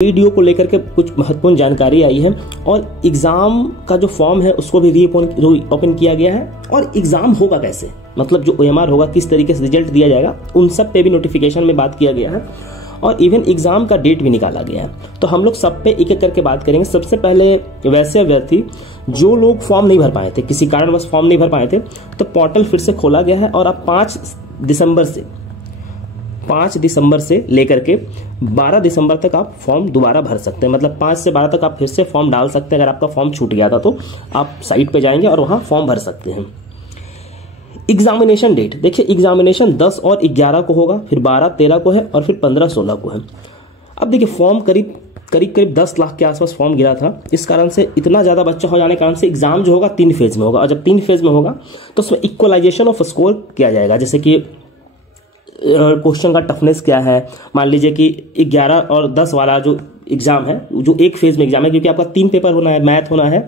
Video को लेकर के कुछ महत्वपूर्ण जानकारी आई है और एग्जाम का जो फॉर्म है उसको भी रीओपन किया गया है। और एग्जाम होगा कैसे, मतलब जो OMR होगा किस तरीके से रिजल्ट दिया जाएगा, उन सब पे भी नोटिफिकेशन में बात किया गया है और इवन एग्जाम का डेट भी निकाला गया है। तो हम लोग सब पे एक एक करके बात करेंगे। सबसे पहले वैसे अभ्यर्थी जो लोग फॉर्म नहीं भर पाए थे, किसी कारणवश फॉर्म नहीं भर पाए थे, तो पोर्टल फिर से खोला गया है और अब 5 दिसंबर से लेकर के 12 दिसंबर तक आप फॉर्म दोबारा भर सकते हैं। मतलब 5 से 12 तक आप फिर से फॉर्म डाल सकते हैं। अगर आपका फॉर्म छूट गया था तो आप साइट पे जाएंगे और वहां फॉर्म भर सकते हैं। एग्जामिनेशन डेट देखिए, एग्जामिनेशन 10 और 11 को होगा, फिर 12, 13 को है और फिर 15, 16 को है। अब देखिए फॉर्म करीब 10 लाख के आसपास फॉर्म गिरा था। इस कारण से इतना ज़्यादा बच्चा हो जाने के कारण से एग्जाम जो होगा 3 फेज में होगा। और जब 3 फेज में होगा तो उसमें इक्वलाइजेशन ऑफ स्कोर किया जाएगा। जैसे कि क्वेश्चन का टफनेस क्या है, मान लीजिए कि 11 और 10 वाला जो एग्जाम है, जो एक फेज में एग्जाम है, क्योंकि आपका 3 पेपर होना है, मैथ होना है,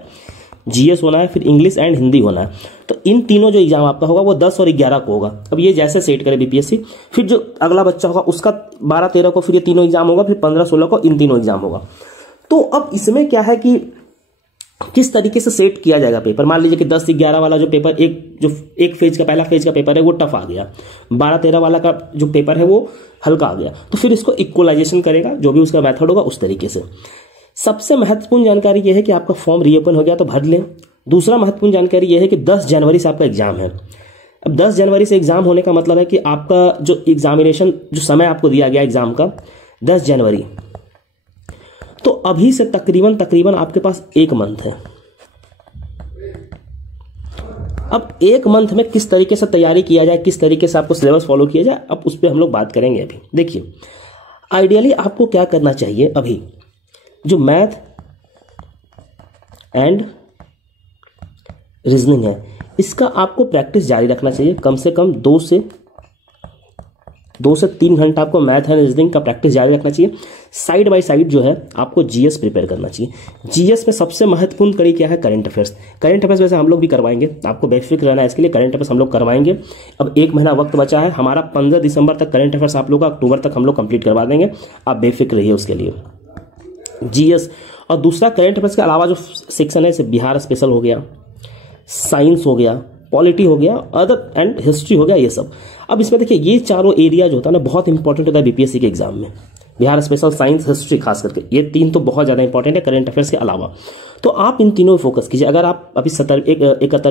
GS होना है, फिर इंग्लिश एंड हिंदी होना है। तो इन तीनों जो एग्जाम आपका होगा वो 10 और 11 को होगा। अब ये जैसे सेट करे BPSC, फिर जो अगला बच्चा होगा उसका 12, 13 को फिर ये तीनों एग्जाम होगा, फिर 15, 16 को इन तीनों एग्जाम होगा। तो अब इसमें क्या है कि किस तरीके से सेट किया जाएगा पेपर। मान लीजिए कि 10, 11 वाला जो पेपर एक फेज का पहला फेज का पेपर है वो टफ आ गया, 12, 13 वाला का जो पेपर है वो हल्का आ गया, तो फिर इसको इक्वलाइजेशन करेगा, जो भी उसका मेथड होगा उस तरीके से। सबसे महत्वपूर्ण जानकारी यह है कि आपका फॉर्म रीओपन हो गया तो भर लें। दूसरा महत्वपूर्ण जानकारी यह है कि 10 जनवरी से आपका एग्जाम है। अब 10 जनवरी से एग्जाम होने का मतलब है कि आपका जो एग्जामिनेशन जो समय आपको दिया गया एग्जाम का 10 जनवरी, तो अभी से तकरीबन आपके पास 1 मंथ है। अब 1 मंथ में किस तरीके से तैयारी किया जाए, किस तरीके से आपको सिलेबस फॉलो किया जाए, अब उस पर हम लोग बात करेंगे। अभी देखिए आइडियली आपको क्या करना चाहिए। अभी जो मैथ एंड रीजनिंग है इसका आपको प्रैक्टिस जारी रखना चाहिए। कम से कम 2 से 3 घंटा आपको मैथ एंड रीजनिंग का प्रैक्टिस जारी रखना चाहिए। साइड बाय साइड जो है आपको GS प्रिपेयर करना चाहिए। GS में सबसे महत्वपूर्ण कड़ी क्या है, करंट अफेयर्स। करंट अफेयर्स वैसे हम लोग भी करवाएंगे, आपको बेफिक्र रहना है इसके लिए। करंट अफेयर्स हम लोग करवाएंगे। अब 1 महीना वक्त बचा है हमारा, 15 दिसंबर तक करंट अफेयर्स आप लोग का, अक्टूबर तक हम लोग कंप्लीट करवा देंगे। आप बेफिक्र रहिए उसके लिए। GS और दूसरा करंट अफेयर्स के अलावा जो सेक्शन है, जैसे बिहार स्पेशल हो गया, साइंस हो गया, पॉलिटी हो गया, अदर एंड हिस्ट्री हो गया, ये सब। अब इसमें देखिए ये चारों एरिया जो होता है ना बहुत इंपॉर्टेंट होता है BPSC के एग्जाम में। बिहार स्पेशल, साइंस, हिस्ट्री खास करके ये 3 तो बहुत ज़्यादा इंपॉर्टेंट है करंट अफेयर्स के अलावा। तो आप इन तीनों में फोकस कीजिए। अगर आप अभी 71